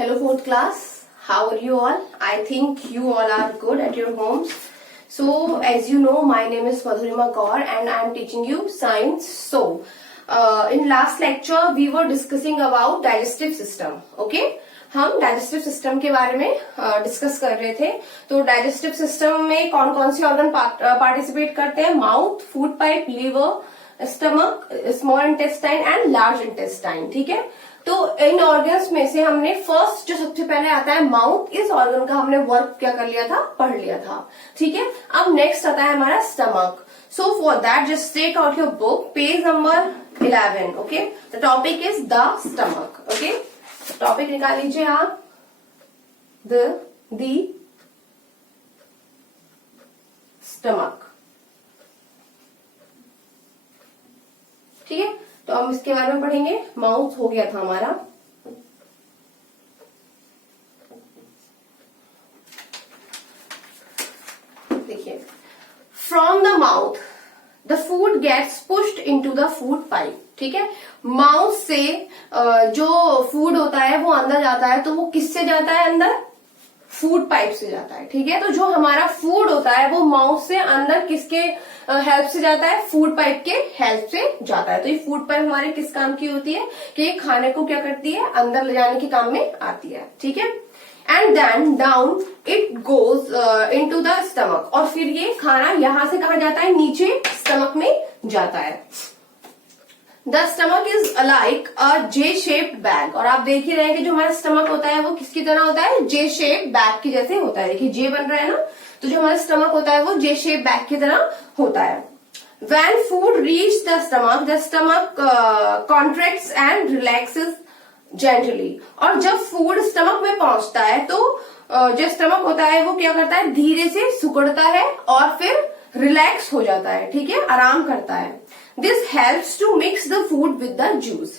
Hello fourth class, how are you all? I think you all are good at your homes. So as you know, my name is Madhurima Kaur and I am teaching you science. So in last lecture we were discussing about digestive system. Okay, हम digestive system के बारे में discuss कर रहे थे. तो digestive system में कौन कौन से ऑर्गन पार्टिसिपेट करते हैं? Mouth, food pipe, liver, stomach, small intestine and large intestine. ठीक है, तो इन ऑर्गन्स में से हमने फर्स्ट जो सबसे पहले आता है माउथ, इस ऑर्गन का हमने वर्क क्या कर लिया था, पढ़ लिया था. ठीक है, अब नेक्स्ट आता है हमारा stomach. So for that just take out your book, page number 11. Okay, the topic is the stomach. Okay, topic निकाल लीजिए आप, दी स्टमक. ठीक है, तो हम इसके बारे में पढ़ेंगे. माउथ हो गया था हमारा. देखिए, from the mouth the food gets pushed into the food pipe. ठीक है, माउथ से जो फूड होता है वो अंदर जाता है, तो वो किससे जाता है अंदर? फूड पाइप से जाता है. ठीक है, तो जो हमारा फूड होता है वो माउथ से अंदर किसके हेल्प से जाता है? फूड पाइप के हेल्प से जाता है. तो ये फूड पाइप हमारे किस काम की होती है कि ये खाने को क्या करती है, अंदर ले जाने के काम में आती है. ठीक है, and then down it goes into the stomach. और फिर ये खाना यहां से कहा जाता है? नीचे स्टमक में जाता है. The stomach is like a J shaped bag. और आप देख ही रहे हैं कि जो हमारा स्टमक होता है वो किसकी तरह होता है? जे शेप्ड बैग की जैसे होता है. देखिए जे बन रहा है ना, तो जो हमारा स्टमक होता है वो जे शेप बैग की तरह होता है. When food reach the stomach contracts and relaxes gently. और जब फूड स्टमक में पहुंचता है तो जो स्टमक होता है वो क्या करता है? धीरे से सिकुड़ता है और फिर रिलैक्स हो जाता है. ठीक है, आराम करता है. This helps to mix the food with the juice.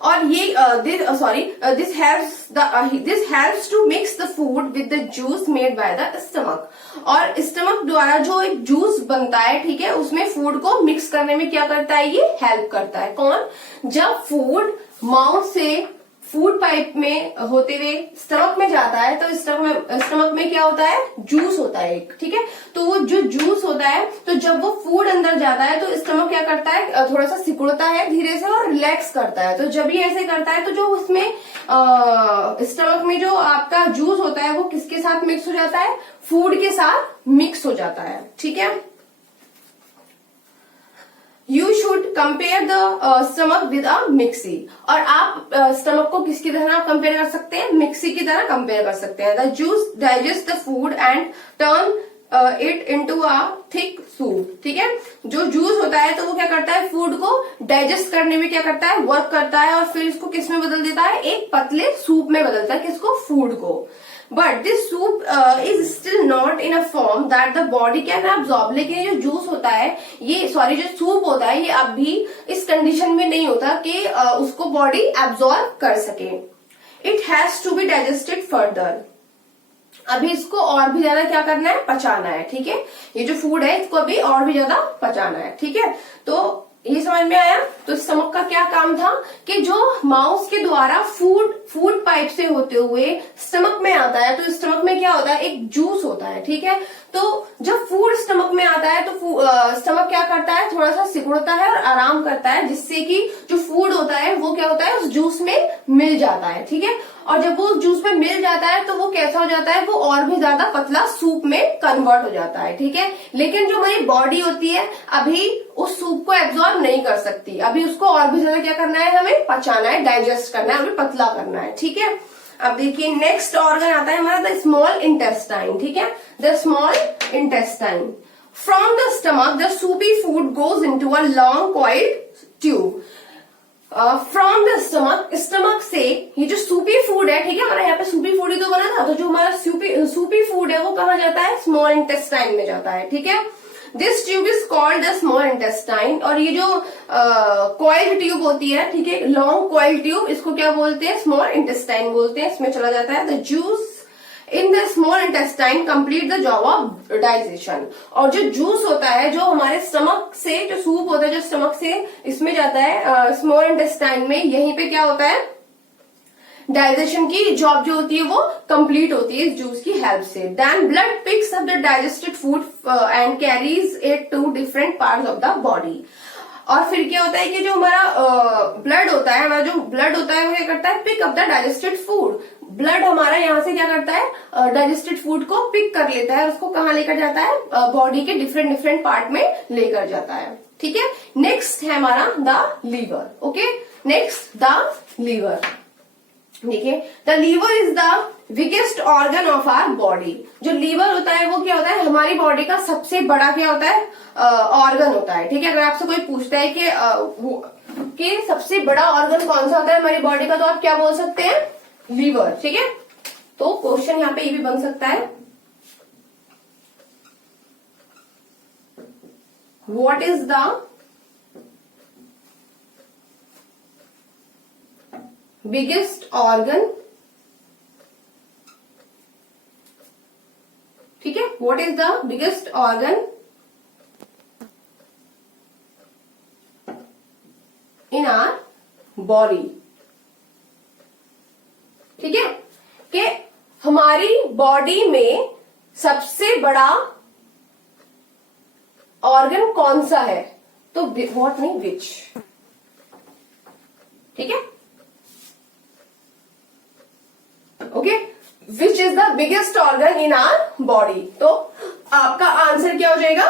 और ये this helps to mix the food with the juice made by the stomach. और स्टमक द्वारा जो एक जूस बनता है, ठीक है, उसमें फूड को मिक्स करने में क्या करता है? ये हेल्प करता है. कौन? जब फूड माउथ से फूड पाइप में होते हुए स्टमक में जाता है तो स्टमक में क्या होता है? जूस होता है एक. ठीक है, तो वो जो जूस होता है, तो जब वो फूड अंदर जाता है तो स्टमक क्या करता है? थोड़ा सा सिकुड़ता है धीरे से और रिलैक्स करता है. तो जब ये ऐसे करता है तो जो उसमें स्टमक में जो आपका जूस होता है वो किसके साथ मिक्स हो जाता है? फूड के साथ मिक्स हो जाता है. ठीक है, you should compare the stomach with a mixie. और आप स्टमक को किसकी तरह कंपेयर कर सकते हैं? मिक्सी की तरह कंपेयर कर सकते हैं. The juice digest the food and turn it into a thick soup. ठीक है, जो जूस होता है तो वो क्या करता है? फूड को डाइजेस्ट करने में क्या करता है? वर्क करता है और फिर इसको किस में बदल देता है? एक पतले सूप में बदलता है. किसको? फूड को. But this soup is still not in a form that the body can absorb. लेकिन ये जो जूस होता है, ये जो सूप होता है, ये अभी इस कंडीशन में नहीं होता कि उसको बॉडी एब्जॉर्ब कर सके. It has to be digested further. अभी इसको और भी ज्यादा क्या करना है? पचाना है. ठीक है, ये जो फूड है इसको अभी और भी ज्यादा पचाना है. ठीक है, तो ये समझ में आया. तो स्टमक का क्या काम था कि जो माउथ के द्वारा फूड पाइप से होते हुए स्टमक में आता है, तो स्टमक में क्या होता है? एक जूस होता है. ठीक है, तो जब फूड स्टमक में आता है तो स्टमक क्या करता है? थोड़ा सा सिकुड़ता है और आराम करता है, जिससे कि जो फूड होता है वो क्या होता है? उस जूस में मिल जाता है. ठीक है, और जब वो उस जूस में मिल जाता है तो वो कैसा हो जाता है? वो और भी ज्यादा पतला सूप में कन्वर्ट हो जाता है. ठीक है, लेकिन जो हमारी बॉडी होती है अभी उस सूप को एब्जॉर्ब नहीं कर सकती. अभी उसको और भी ज्यादा क्या करना है? हमें पचाना है, डाइजेस्ट करना है, हमें पतला करना है. ठीक है, अब देखिए नेक्स्ट ऑर्गन आता है हमारा द स्मॉल इंटेस्टाइन. ठीक है, the small intestine. From the stomach the Supi food goes into a long coiled tube. From the stomach से ये जो सूपी फूड है, ठीक है, हमारा यहाँ पे सूपी फूड ही तो बना था, तो जो हमारा सूपी फूड है वो कहाँ जाता है? स्मॉल इंटेस्टाइन में जाता है. ठीक है, this tube is called the small intestine. और ये जो कॉइल्ड ट्यूब होती है, ठीक है, लॉन्ग कॉइल्ड ट्यूब, इसको क्या बोलते हैं? स्मॉल इंटेस्टाइन बोलते हैं. इसमें चला जाता है the juice in the small intestine complete the job of digestion. और जो जूस होता है जो हमारे स्टमक से, जो सूप होता है जो स्टमक से इसमें जाता है स्मॉल इंटेस्टाइन में, यहीं पे क्या होता है? डाइजेशन की जॉब जो होती है वो कंप्लीट होती है इस जूस की हेल्प से। Then blood picks up the digested food and carries it to different parts of the body. और फिर क्या होता है कि जो हमारा ब्लड होता है, हमारा जो ब्लड होता है वो क्या करता है, pick up the digested food. Blood हमारा यहाँ से क्या करता है, डाइजेस्टेड फूड को पिक कर लेता है, उसको कहाँ लेकर जाता है, बॉडी के डिफरेंट डिफरेंट पार्ट में लेकर जाता है। ठीक है, नेक्स्ट है हमारा the liver. Okay, next the liver. देखिए, the liver is the biggest organ of our body. जो लीवर होता है वो क्या होता है, हमारी बॉडी का सबसे बड़ा क्या होता है, ऑर्गन होता है। ठीक है, अगर आपसे कोई पूछता है कि सबसे बड़ा ऑर्गन कौन सा होता है हमारी बॉडी का, तो आप क्या बोल सकते हैं, लीवर। ठीक है, तो क्वेश्चन यहाँ पे ये भी बन सकता है, what is the biggest organ, ठीक है, what is the biggest organ in our body. ठीक है, कि हमारी बॉडी में सबसे बड़ा ऑर्गन कौन सा है, तो व्हाट नहीं, विच। ठीक है, okay, which is the biggest organ in our body, तो आपका आंसर क्या हो जाएगा,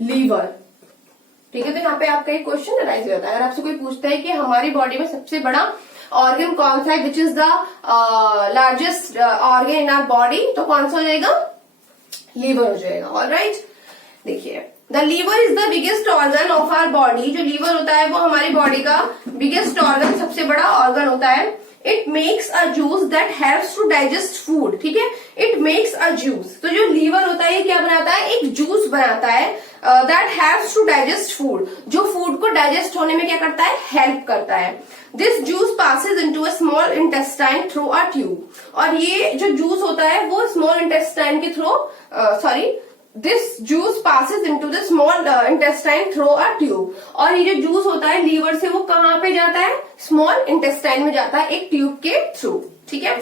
लीवर। ठीक है, तो यहाँ पे आपका एक क्वेश्चन अराइज हो जाता है, अगर आपसे कोई पूछता है कि हमारी बॉडी में सबसे बड़ा ऑर्गन कौन सा है, which is the largest organ in our body, तो कौन सा हो जाएगा, लीवर हो जाएगा। ऑलराइट, देखिए, the liver is the biggest organ of our body. जो लीवर होता है वो हमारी बॉडी का बिगेस्ट ऑर्गन, सबसे बड़ा ऑर्गन होता है। It makes a juice that helps to digest food. ठीक है, इट मेक्स अ जूस, तो जो लीवर होता है ये क्या बनाता है, एक जूस बनाता है that helps to digest food, जो फूड को डाइजेस्ट होने में क्या करता है, हेल्प करता है। This juice passes into a small intestine through a tube. और ये जो जूस होता है वो स्मॉल इंटेस्टाइन के थ्रू this juice passes into the small intestine through a tube. और ये जो जूस होता है लीवर से वो कहाँ पे जाता है, स्मॉल इंटेस्टाइन में जाता है, एक ट्यूब के थ्रू। ठीक है,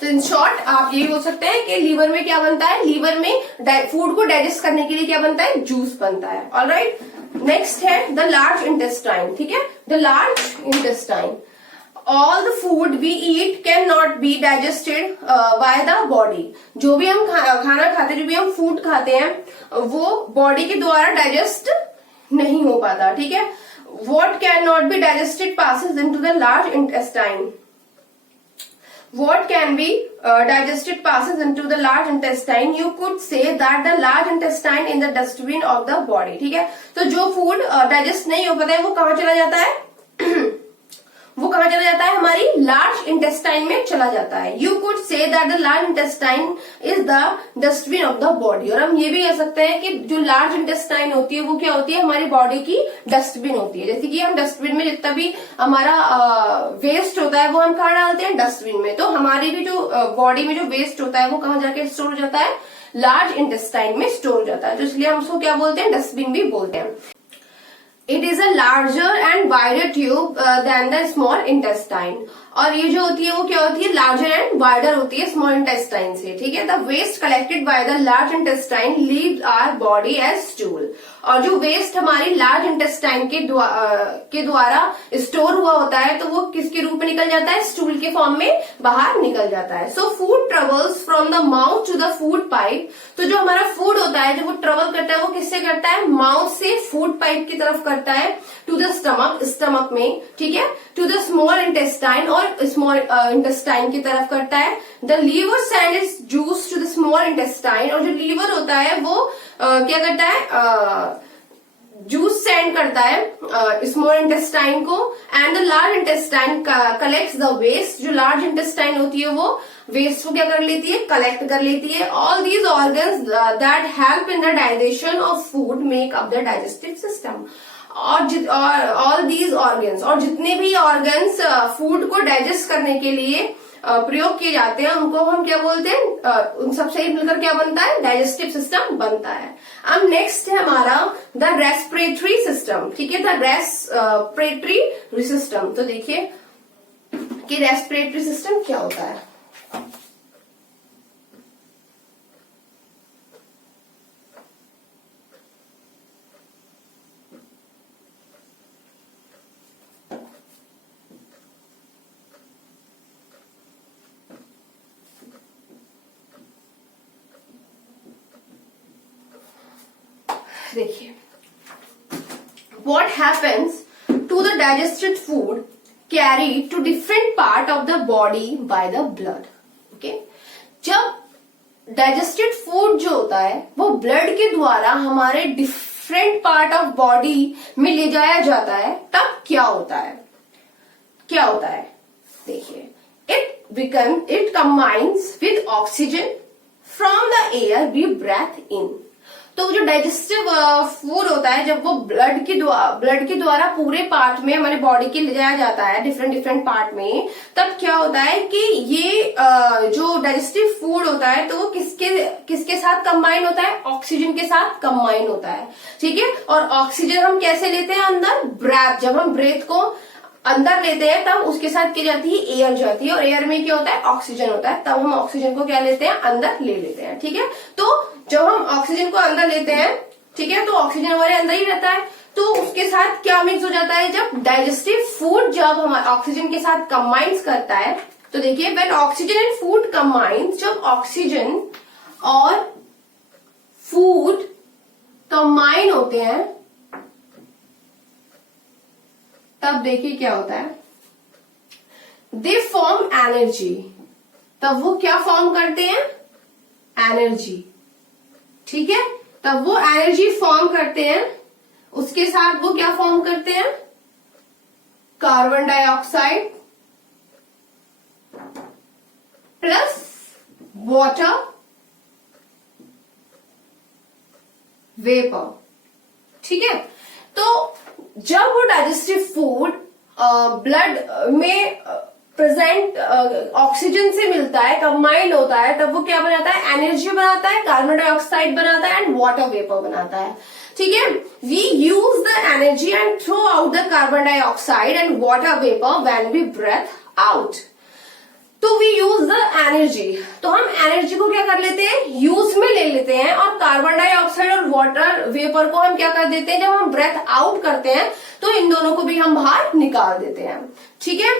तो इन शॉर्ट आप यही बोल सकते हैं कि लीवर में क्या बनता है, लीवर में फूड को डाइजेस्ट करने के लिए क्या बनता है, जूस बनता है। ऑलराइट, नेक्स्ट है द लार्ज इंटेस्टाइन। ठीक है, the large intestine, all the food we eat can not be digested by the body. जो भी हम खाना खाते हैं, जो भी हम फूड खाते हैं वो बॉडी के द्वारा डाइजेस्ट नहीं हो पाता। ठीक है, what can not be digested passes into the large intestine. What can be digested passes into the large intestine. You could say that the large intestine in the dustbin of the body. ठीक है, तो जो food digest नहीं हो पाता है वो कहाँ चला जाता है वो कहाँ चला जाता है, हमारी लार्ज इंटेस्टाइन में चला जाता है। You could say that the large intestine is the dustbin of the body. और हम ये भी कह सकते हैं कि जो लार्ज इंटेस्टाइन होती है वो क्या होती है, हमारी बॉडी की डस्टबिन होती है। जैसे कि हम डस्टबिन में जितना भी हमारा वेस्ट होता है वो हम कहाँ डालते हैं, डस्टबिन में। तो हमारी भी जो बॉडी में जो वेस्ट होता है वो कहाँ जाके स्टोर हो जाता है, लार्ज इंटेस्टाइन में स्टोर हो जाता है। तो इसलिए हम उसको क्या बोलते हैं, डस्टबिन भी बोलते हैं। It is a larger and wider tube than the small intestine. और ये जो होती है वो क्या होती है, लार्जर एंड वाइडर होती है स्मॉल इंटेस्टाइन से। ठीक है, the waste collected by the large intestine leaves our body as stool. और जो वेस्ट हमारी लार्ज इंटेस्टाइन के द्वारा स्टोर हुआ होता है तो वो किसके रूप में निकल जाता है, स्टूल के फॉर्म में बाहर निकल जाता है। So food travels from the mouth to the food pipe. तो जो हमारा फूड होता है, जो वो ट्रेवल करता है वो किससे करता है, माउथ से फूड पाइप की तरफ करता है, टू द स्टमक, स्टमक में। ठीक है, टू द स्मॉल इंटेस्टाइन, और स्मॉल इंटेस्टाइन की तरफ करता है। The liver send its juice to the small intestine. और जो लीवर होता है वो क्या करता है, जूस सेंड करता है स्मॉल इंटेस्टाइन को। And the large intestine collects the waste. जो लार्ज इंटेस्टाइन होती है वो वेस्ट को क्या कर लेती है, कलेक्ट कर लेती है। All these organs that help in the digestion of food make up the digestive system. और ऑल दीज ऑर्गन्स, और जितने भी ऑर्गन्स फूड को डाइजेस्ट करने के लिए प्रयोग किए जाते हैं उनको हम क्या बोलते हैं, उन सबसे ही मिलकर क्या बनता है, डाइजेस्टिव सिस्टम बनता है। अब नेक्स्ट है हमारा द रेस्पिरेटरी सिस्टम। ठीक है, द रेस्पिरेटरी सिस्टम। तो देखिए, कि रेस्पिरेटरी सिस्टम क्या होता है। देखिए, what happens to the digested food carried to different part of the body by the blood। Okay, जब डाइजेस्टेड फूड जो होता है वो ब्लड के द्वारा हमारे डिफरेंट पार्ट ऑफ बॉडी में ले जाया जाता है, तब क्या होता है, क्या होता है, देखिए, it combines with oxygen from the air we breathe in। तो जो डाइजेस्टिव फूड होता है, जब वो ब्लड के द्वारा पूरे पार्ट में हमारे बॉडी के ले जाया जाता है, डिफरेंट पार्ट में, तब क्या होता है कि ये जो डाइजेस्टिव फूड होता है तो वो किसके साथ कंबाइन होता है, ऑक्सीजन के साथ कंबाइन होता है। ठीक है, और ऑक्सीजन हम कैसे लेते हैं अंदर, ब्रेथ, जब हम ब्रेथ को अंदर लेते हैं तब उसके साथ क्या जाती है, एयर जाती है, और एयर में क्या होता है, ऑक्सीजन होता है, तब हम ऑक्सीजन को क्या लेते हैं, अंदर ले लेते हैं। ठीक है, तो जब हम ऑक्सीजन को अंदर लेते हैं, ठीक है, तो ऑक्सीजन हमारे अंदर ही रहता है, तो उसके साथ क्या मिक्स हो जाता है, जब डाइजेस्टिव फूड जब हमारे ऑक्सीजन के साथ कंबाइंस करता है, तो देखिए, when oxygen and food combines, जब ऑक्सीजन और फूड कंबाइन होते हैं तब देखिए क्या होता है, दे फॉर्म एनर्जी। तब वो क्या फॉर्म करते हैं, एनर्जी। ठीक है, तब वो एनर्जी फॉर्म करते हैं, उसके साथ वो क्या फॉर्म करते हैं, carbon dioxide plus water vapour. ठीक है, तो जब वो डाइजेस्टिव फूड ब्लड में प्रेजेंट ऑक्सीजन से मिलता है, कंबाइंड होता है, तब वो क्या बनाता है, एनर्जी बनाता है, कार्बन डाइऑक्साइड बनाता है एंड वाटर वेपर बनाता है। ठीक है, we use the energy and throw out the carbon dioxide and water vapour when we breathe out. तो वी यूज द एनर्जी, तो हम एनर्जी को क्या कर लेते हैं, यूज में ले लेते हैं, और कार्बन डाइऑक्साइड और वाटर वेपर को हम क्या कर देते हैं, जब हम ब्रेथ आउट करते हैं तो इन दोनों को भी हम बाहर निकाल देते हैं। ठीक है,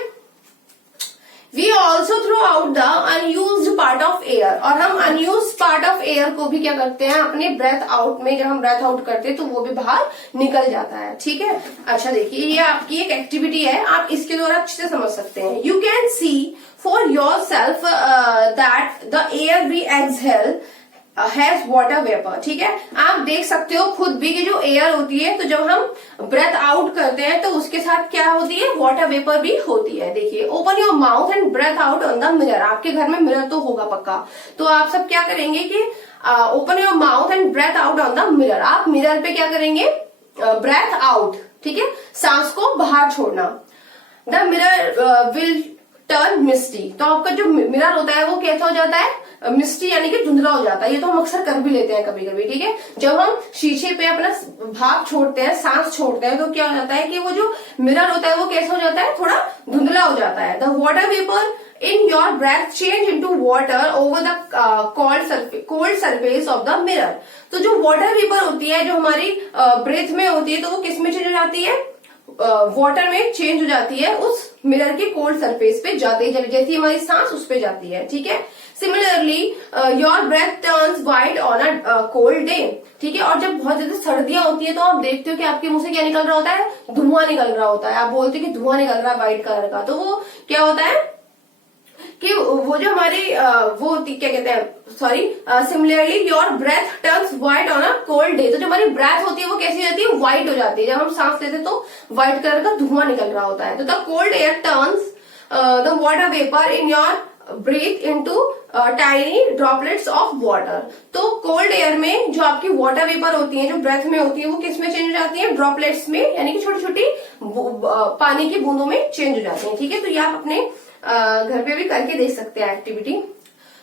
we also throw out the unused part of air, और हम अनयूज्ड पार्ट ऑफ एयर को भी क्या करते हैं, अपने ब्रेथ आउट में, जब हम ब्रेथ आउट करते हैं तो वो भी बाहर निकल जाता है। ठीक है, अच्छा देखिए, ये आपकी एक एक्टिविटी है, आप इसके द्वारा अच्छे से समझ सकते हैं। You can see for yourself that the air we exhale has water vapour. ठीक है, आप देख सकते हो खुद भी कि जो एयर होती है, तो जब हम ब्रेथ आउट करते हैं तो उसके साथ क्या होती है, वाटर वेपर भी होती है। देखिए, open your mouth and breathe out on the mirror. आपके घर में मिरर तो होगा पक्का, तो आप सब क्या करेंगे कि open your mouth and breathe out on the mirror. आप मिरर पे क्या करेंगे, ब्रेथ आउट। ठीक है, सांस को बाहर छोड़ना। द मिरर विल टर्न मिस्टी, तो आपका जो मिरर होता है वो कैसा हो जाता है, मिस्टी यानी कि धुंधला हो जाता है। ये तो हम अक्सर कर भी लेते हैं कभी कभी। ठीक है, जब हम शीशे पे अपना भाप छोड़ते हैं, सांस छोड़ते हैं, तो क्या हो जाता है कि वो जो मिरर होता है वो कैसा हो जाता है, थोड़ा धुंधला हो जाता है। The water vapour in your breath change into water over the cold surface of the mirror। तो जो वाटर वेपर होती है, जो हमारी ब्रेथ में होती है, तो वो किस में चेंज हो जाती है, वाटर में चेंज हो जाती है, उस मिरर के कोल्ड सरफेस पे जाते ही, जैसी हमारी सांस उस पे जाती है। ठीक है, similarly your breath turns white on a cold day. ठीक है, और जब बहुत ज्यादा सर्दियां होती है तो आप देखते हो कि आपके मुंह से क्या निकल रहा होता है, धुआं निकल रहा होता है। आप बोलते हो कि धुआं निकल रहा है व्हाइट कलर का, तो वो क्या होता है कि वो जो हमारी वो क्या कहते हैं, sorry, similarly your breath turns white on a cold day. तो जो हमारी ब्रेथ होती है वो कैसी हो जाती है, व्हाइट हो जाती है। जब हम सांस लेते हैं तो व्हाइट कलर का धुआं निकल रहा होता है। तो the cold air turns the water vapour in your breathe into tiny droplets of water. तो कोल्ड एयर में जो आपकी वाटर वेपर होती है, जो ब्रेथ में होती है, वो किस में चेंज हो जाती है, ड्रॉपलेट्स में, यानी कि छोटी छोटी पानी की बूंदों में चेंज हो जाती है। ठीक है, तो ये आप अपने घर पे भी करके देख सकते हैं activity.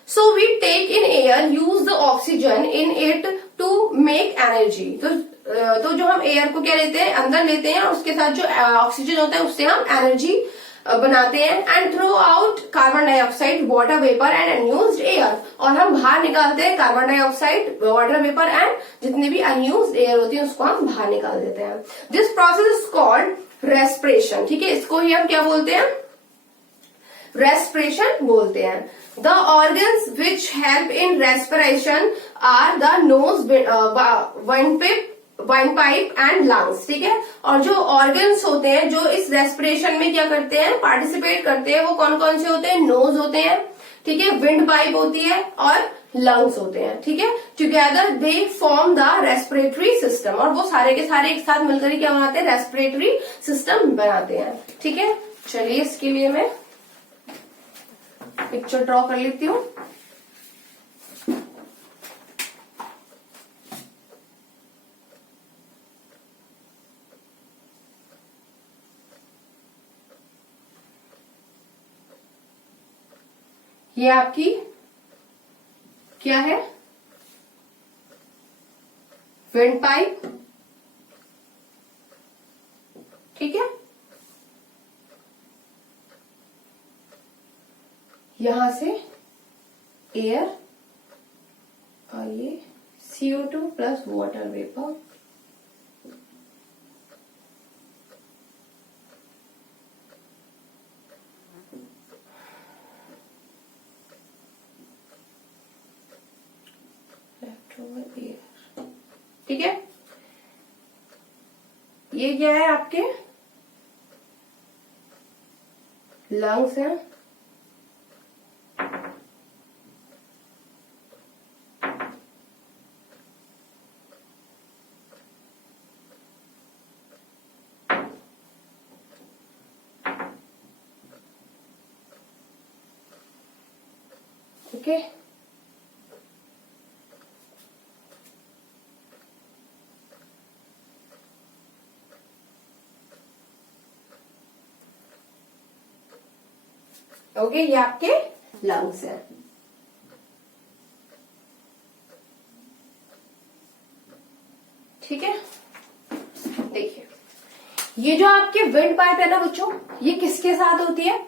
So we take in air, use the oxygen in it to make energy. तो जो हम एयर को क्या लेते हैं, अंदर लेते हैं, और उसके साथ जो ऑक्सीजन होता है उससे हम एनर्जी बनाते हैं and throw out carbon dioxide, water vapour and unused air, और हम बाहर निकालते हैं carbon dioxide, water vapour and जितनी भी अनयूज्ड एयर होती है उसको हम बाहर निकाल देते हैं। This process is called respiration, ठीक है, इसको ही हम क्या बोलते हैं, रेस्पिरेशन बोलते हैं। The organs which help in respiration are the nose, windpipe and lungs, ठीक है। और जो ऑर्गन्स होते हैं जो इस रेस्पिरेशन में क्या करते हैं, पार्टिसिपेट करते हैं, वो कौन कौन से होते हैं, नोज होते हैं, ठीक है, विंड पाइप होती है और लंग्स होते हैं, ठीक है। Together they form the respiratory system, और वो सारे के सारे एक साथ मिलकर क्या बनाते हैं, रेस्पिरेटरी सिस्टम बनाते हैं, ठीक है। चलिए इसके लिए मैं पिक्चर ड्रॉ कर लेती हूँ। ये आपकी क्या है, विंड पाइप, ठीक है। यहां से एयर और ये CO2 प्लस वाटर वेपर, ठीक है। ये क्या है, आपके लंग्स हैं, ओके। ओके, ये आपके लंग्स हैं, ठीक है। देखिए ये जो आपके विंड पाइप है ना बच्चों, ये किसके साथ होती है,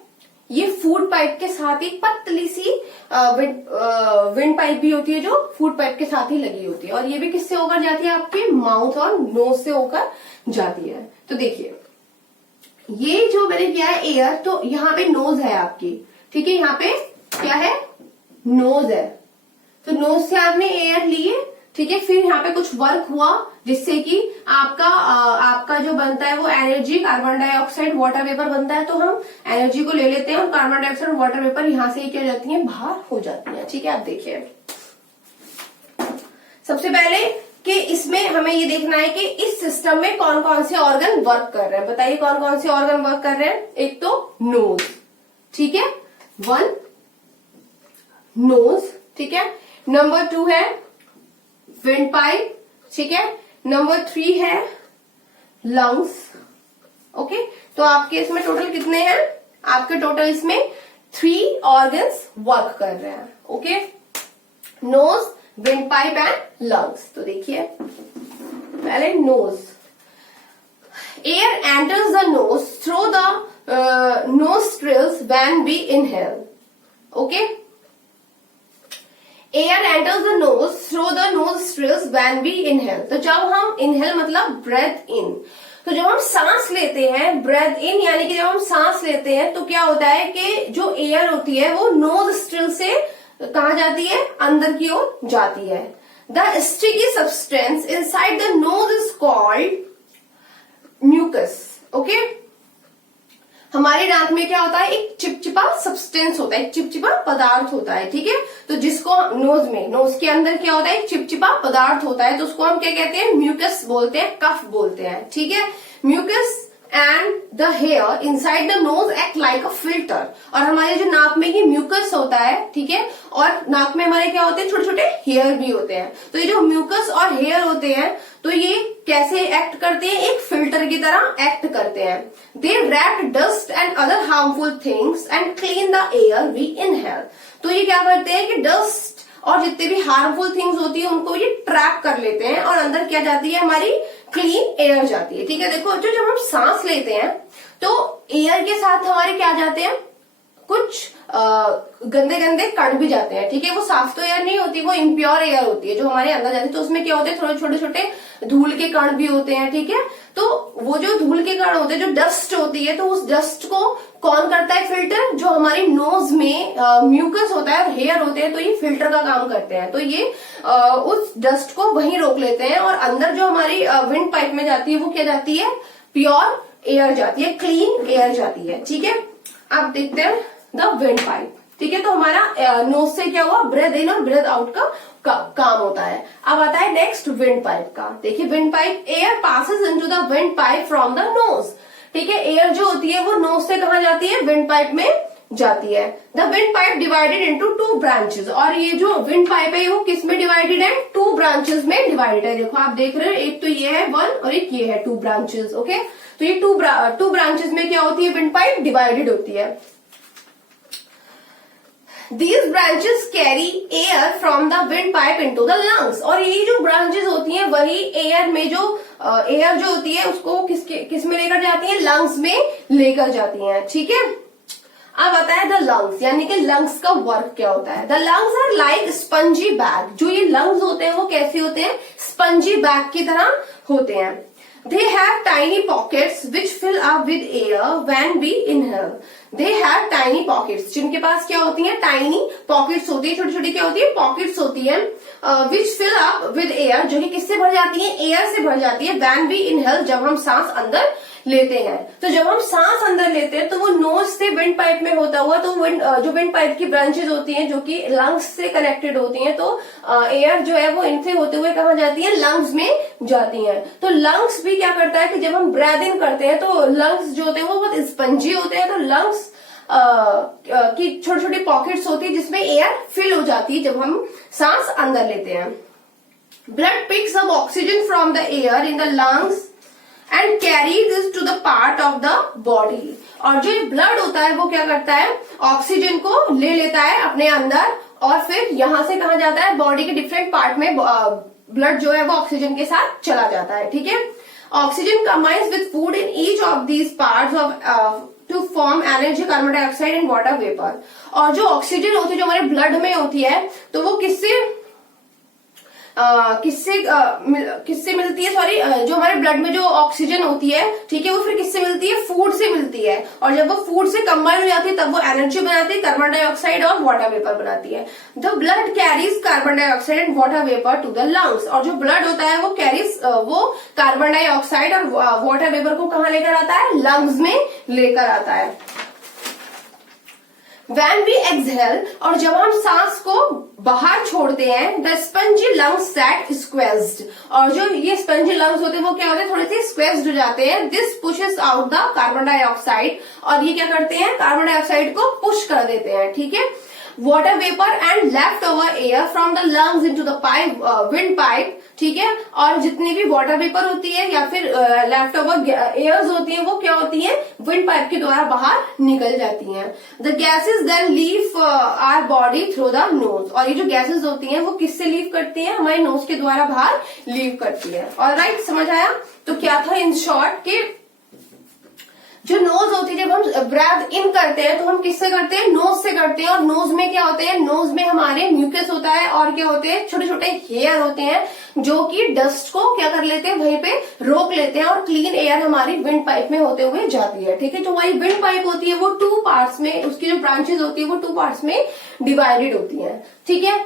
ये फूड पाइप के साथ एक पतली सी विंड पाइप भी होती है जो फूड पाइप के साथ ही लगी होती है, और ये भी किससे होकर जाती है, आपके माउथ और नोज से होकर जाती है। तो देखिए ये जो मैंने किया है एयर, तो यहाँ पे नोज है आपकी, ठीक है, यहाँ पे क्या है, नोज है, तो नोज से आपने एयर लिए, ठीक है। फिर यहाँ पे कुछ वर्क हुआ जिससे कि आपका जो बनता है वो energy, carbon dioxide, water vapour बनता है, तो हम एनर्जी को ले लेते हैं और कार्बन डाइऑक्साइड और वाटर वेपर यहाँ से क्या हो जाती है, बाहर हो जाती है, ठीक है। आप देखिए सबसे पहले कि इसमें हमें ये देखना है कि इस सिस्टम में कौन कौन से ऑर्गन वर्क कर रहे हैं। बताइए कौन कौन से ऑर्गन वर्क कर रहे हैं। एक तो नोज, ठीक है, 1 नोज, ठीक है। नंबर 2 है विंड पाइप, ठीक है। नंबर 3 है लंग्स, ओके। तो आपके इसमें टोटल कितने हैं, आपके टोटल इसमें 3 ऑर्गन्स वर्क कर रहे हैं, okay. Nose, windpipe and lungs. तो देखिए पहले nose, air enters the nose through the nostrils when we inhale, okay. Air enters the nose through the nostrils when we inhale। तो जब हम इनहेल मतलब ब्रेथ इन, तो जब हम सांस लेते हैं, ब्रेथ इन यानी कि जब हम सांस लेते हैं तो क्या होता है कि जो एयर होती है वो नोस्ट्रिल से कहां जाती है, अंदर की ओर जाती है। The sticky substance inside the nose is called mucus, okay. हमारे नाक में क्या होता है, एक चिपचिपा सब्सटेंस होता है, एक चिपचिपा पदार्थ होता है, ठीक है। तो जिसको नोज में, नोज के अंदर क्या होता है, एक चिपचिपा पदार्थ होता है, तो उसको हम क्या कहते हैं, म्यूकस बोलते हैं, कफ बोलते हैं, ठीक है। Mucus and the hair inside the nose act like a filter. और हमारे जो नाक में ये म्यूकस होता है, ठीक है, और नाक में हमारे क्या होते हैं, छोटे छोटे हेयर भी होते हैं। तो ये जो म्यूकस और हेयर होते हैं तो ये कैसे एक्ट करते हैं, एक फिल्टर की तरह एक्ट करते हैं। They wrap dust and other harmful things and clean the air we inhale. तो ये क्या करते हैं कि डस्ट और जितने भी हार्मफुल थिंग्स होती है उनको ये ट्रैप कर लेते हैं और अंदर क्या जाती है, हमारी क्लीन एयर जाती है, ठीक है। देखो जो जब हम सांस लेते हैं तो एयर के साथ हमारे क्या जाते हैं, कुछ गंदे गंदे कण भी जाते हैं, ठीक है। वो साफ तो एयर नहीं होती, वो इम्प्योर एयर होती है जो हमारे अंदर जाती है। तो उसमें क्या होते हैं, थोड़े छोटे छोटे धूल के कण भी होते हैं, ठीक है। तो वो जो धूल के कण होते हैं, जो डस्ट होती है, तो उस डस्ट को कौन करता है फिल्टर, जो हमारी नोज में म्यूकस होता है और हेयर होते हैं, तो ये फिल्टर का काम करते हैं। तो ये उस डस्ट को वहीं रोक लेते हैं और अंदर जो हमारी विंड पाइप में जाती है वो क्या जाती है, प्योर एयर जाती है, क्लीन एयर जाती है, ठीक है। आप देखते हैं द विंड पाइप, ठीक है। तो हमारा नोज से क्या हुआ, ब्रेथ इन और ब्रेथ आउट का काम होता है। अब आता है नेक्स्ट विंड पाइप का। देखिए wind pipe, air passes into the wind pipe from the nose, ठीक है। एयर जो होती है वो नोज से कहां जाती है, विंड पाइप में जाती है। The wind pipe divided into 2 branches, और ये जो विंड पाइप है वो किस में डिवाइडेड है, 2 ब्रांचेस में डिवाइडेड है। देखो आप देख रहे हो, एक तो ये है 1 और एक ये है 2 ब्रांचेस, ओके। तो ये 2 ब्रांचेस में क्या होती है, विंड पाइप डिवाइडेड होती है। These branches carry air from the windpipe into the lungs, और ये जो ब्रांचेस होती हैं वही एयर में जो एयर जो होती है उसको किस में लेकर जाती है, लंग्स में लेकर जाती हैं, ठीक है। अब आता है द लंग्स, यानी कि लंग्स का वर्क क्या होता है। The lungs are like spongy bag, जो ये लंग्स होते हैं वो कैसे होते हैं, स्पंजी बैग की तरह होते हैं। They have tiny pockets which fill up with air when we inhale. They have tiny pockets, जिनके पास क्या होती है, tiny pockets होती है, छोटी छोटी क्या होती है, pockets होती है, which fill up with air, जो कि किससे भर जाती है, एयर से भर जाती है, when we inhale, जब हम सांस अंदर लेते हैं। तो जब हम सांस अंदर लेते हैं तो वो नोज से विंड पाइप में होता हुआ, तो जो विंड पाइप की ब्रांचेस होती हैं जो कि लंग्स से कनेक्टेड होती हैं, तो एयर जो है वो इनसे होते हुए कहाँ जाती है, लंग्स में जाती हैं। तो लंग्स भी क्या करता है कि जब हम ब्रेथ इन करते हैं तो लंग्स जो होते हैं वो बहुत स्पंजी होते हैं, तो लंग्स की छोटी छोटी पॉकेट्स होती है जिसमें एयर फिल हो जाती है जब हम सांस अंदर लेते हैं। Blood picks up oxygen from the air in the lungs and carry this to the part of the body, और जो ब्लड होता है वो क्या करता है, ऑक्सीजन को ले लेता है अपने अंदर और फिर यहां से कहा जाता है, बॉडी के डिफरेंट पार्ट में ब्लड जो है वो ऑक्सीजन के साथ चला जाता है, ठीक है। Oxygen combines with food in each of these parts of to form energy, carbon dioxide and water vapour. और जो ऑक्सीजन होती है जो हमारे ब्लड में होती है, तो वो किससे मिलती है, सॉरी, जो हमारे ब्लड में जो ऑक्सीजन होती है, ठीक है, वो फिर किससे मिलती है, फूड से मिलती है। और जब वो फूड से कंबाइन हो जाती है तब वो एनर्जी बनाती है, कार्बन डाइऑक्साइड और वाटर वेपर बनाती है। The blood carries carbon dioxide and water vapour to the lungs, और जो ब्लड होता है वो कैरीज वो कार्बन डाइऑक्साइड और वाटर वेपर को कहाँ लेकर आता है, लंग्स में लेकर आता है। When we exhale, और जब हम सांस को बाहर छोड़ते हैं, the spongy lungs set squeezed, और जो ये स्पंजी लंग्स होते हैं वो क्या होते हैं, थोड़े से स्क्वेज्ड हो जाते हैं। This pushes out the carbon dioxide, और ये क्या करते हैं, कार्बन डाइऑक्साइड को पुश कर देते हैं, ठीक है। Water vapour and left over air from the lungs into the pipe, wind pipe, ठीक है। और जितनी भी वाटर वेपर होती है या फिर लेफ्ट ओवर एयर्स होती हैं वो क्या होती है, विंड पाइप के द्वारा बाहर निकल जाती हैं। The gases then leave our body through the nose, और ये जो गैसेज होती हैं वो किससे लीव करती हैं, हमारे नोज के द्वारा बाहर लीव करती है। ऑलराइट, समझ आया। तो क्या था इन शॉर्ट कि जो नोज होती है, जब हम ब्रेथ इन करते हैं तो हम किससे करते हैं, नोज से करते हैं। और नोज में क्या होते हैं, नोज में हमारे म्यूकस होता है और क्या होते हैं, छोटे छोटे हेयर होते हैं जो कि डस्ट को क्या कर लेते हैं, वहीं पे रोक लेते हैं और क्लीन एयर हमारी विंड पाइप में होते हुए जाती है, ठीक है। तो वही विंड पाइप होती है वो 2 पार्ट्स में, उसकी जो ब्रांचेस होती है वो 2 पार्ट्स में डिवाइडेड होती है, ठीक है।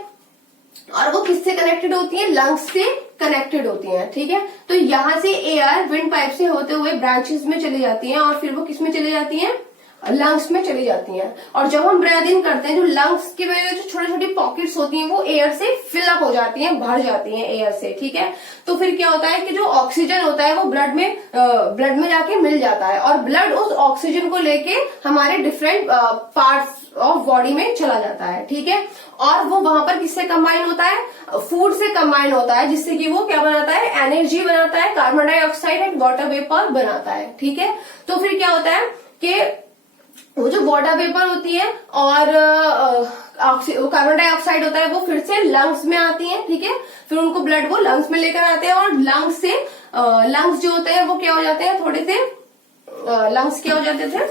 और वो किससे कनेक्टेड होती है, लंग्स से कनेक्टेड होती हैं, ठीक है। तो यहां से एयर विंड पाइप से होते हुए ब्रांचेस में चली जाती हैं और फिर वो किस में चली जाती हैं, लंग्स में चली जाती हैं। और जब हम ब्रेथ इन करते हैं, जो लंग्स की वजह जो छोटी छोटी पॉकेट्स होती हैं वो एयर से फिलअप हो जाती हैं, भर जाती हैं एयर से, ठीक है। तो फिर क्या होता है कि जो ऑक्सीजन होता है वो ब्लड में जाके मिल जाता है और ब्लड उस ऑक्सीजन को लेके हमारे डिफरेंट पार्ट्स ऑफ बॉडी में चला जाता है, ठीक है। और वो वहां पर किससे कंबाइन होता है, फूड से कंबाइन होता है, जिससे कि वो क्या बनाता है, एनर्जी बनाता है, carbon dioxide and water vapour बनाता है, ठीक है। तो फिर क्या होता है कि वो जो वाटर वेपर होती है और कार्बन डाइऑक्साइड होता है वो फिर से लंग्स में आती हैं, ठीक है। फिर उनको ब्लड वो लंग्स में लेकर आते हैं और लंग्स जो होते हैं वो क्या हो जाते हैं, थोड़े से लंग्स क्या हो जाते थे,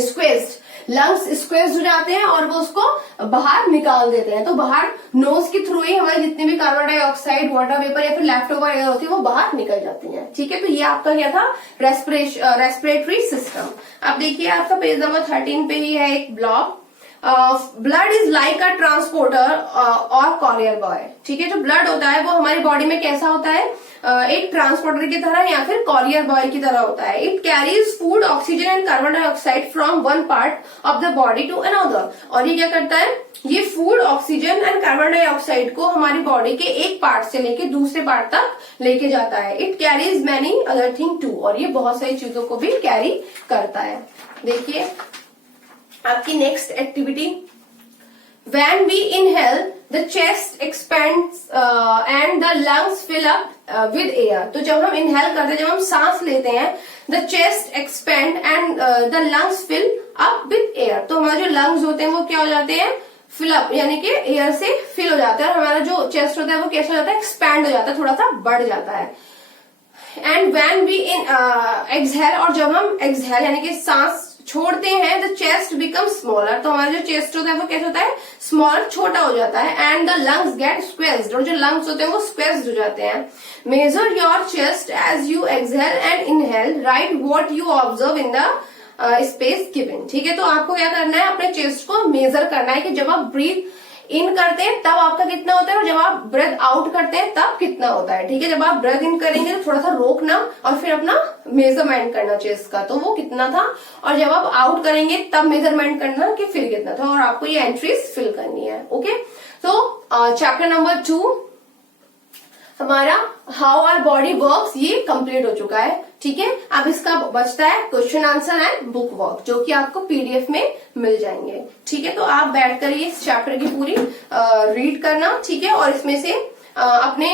स्क्वेज्ड, लंग्स स्क्वेज्ड हो जाते हैं और वो उसको बाहर निकाल देते हैं। तो बाहर नोज के थ्रू ही हमारे जितने भी कार्बन डाइऑक्साइड, वाटर वेपर या फिर लेफ्ट ओवर एयर होती है वो बाहर निकल जाती है। ठीक है, तो ये आपका क्या था, रेस्पिरेटरी सिस्टम। अब देखिए आपका पेज नंबर 13 पे ही है एक block, blood is like a transporter और कॉरियर बॉय। ठीक है, जो ब्लड होता है वो हमारी बॉडी में कैसा होता है, एक ट्रांसपोर्टर की तरह या फिर कॉरियर बॉय की तरह होता है। It carries food, oxygen and carbon dioxide from one part of the body to another. और ये क्या करता है, ये food, oxygen and carbon dioxide को हमारी बॉडी के एक पार्ट से लेके दूसरे पार्ट तक लेके जाता है। It carries many other thing too, और ये बहुत सारी चीजों को भी कैरी करता है। देखिए आपकी next activity, when we inhale the chest expands and the lungs fill up with air। तो जब हम इनहेल करते हैं, जब हम सांस लेते हैं, the chest expand and the lungs fill up with air। तो हमारे जो लंग्स होते हैं वो क्या हो जाते हैं, फिल अप, यानी कि एयर से फिल हो जाता है, और हमारा जो चेस्ट होता है वो कैसा हो जाता है, एक्सपैंड हो जाता है, थोड़ा सा बढ़ जाता है। एंड when we exhale, और जब हम एक्सहेल यानी कि सांस छोड़ते हैं, द चेस्ट बिकम स्मॉलर। तो हमारा जो चेस्ट होता है वो कैसे होता है, स्मॉलर, छोटा हो जाता है। एंड द लंग्स गेट स्क्वेज्ड, और जो लंग्स होते हैं वो स्क्वेज्ड हो जाते हैं। Measure your chest as you exhale and inhale, right what you observe in the space given. ठीक है, तो आपको क्या करना है, अपने चेस्ट को मेजर करना है कि जब आप ब्रीथ इन करते हैं तब आपका कितना होता है, और जब आप ब्रेथ आउट करते हैं तब कितना होता है। ठीक है, जब आप ब्रेथ इन करेंगे तो थोड़ा सा रोकना और फिर अपना मेजरमेंट करना चेस्ट का, तो वो कितना था, और जब आप आउट करेंगे तब मेजरमेंट करना कि फिर कितना था, और आपको ये एंट्रीज फिल करनी है। ओके, तो चैप्टर नंबर 2 हमारा हाउ आवर बॉडी वर्क्स ये कंप्लीट हो चुका है। ठीक है, अब इसका बचता है question answer and book work, जो कि आपको पीडीएफ में मिल जाएंगे। ठीक है, तो आप बैठकर ये इस चैप्टर की पूरी रीड करना। ठीक है, और इसमें से अपने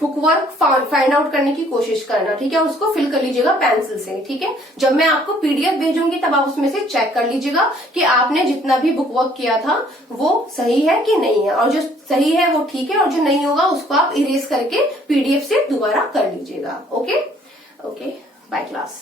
बुक वर्क फाइंड आउट करने की कोशिश करना। ठीक है, उसको फिल कर लीजिएगा पेंसिल से। ठीक है, जब मैं आपको पीडीएफ भेजूंगी तब आप उसमें से चेक कर लीजिएगा कि आपने जितना भी बुक वर्क किया था वो सही है कि नहीं है, और जो सही है वो ठीक है, और जो नहीं होगा उसको आप इरेज करके पीडीएफ से दोबारा कर लीजिएगा। Okay, bye class.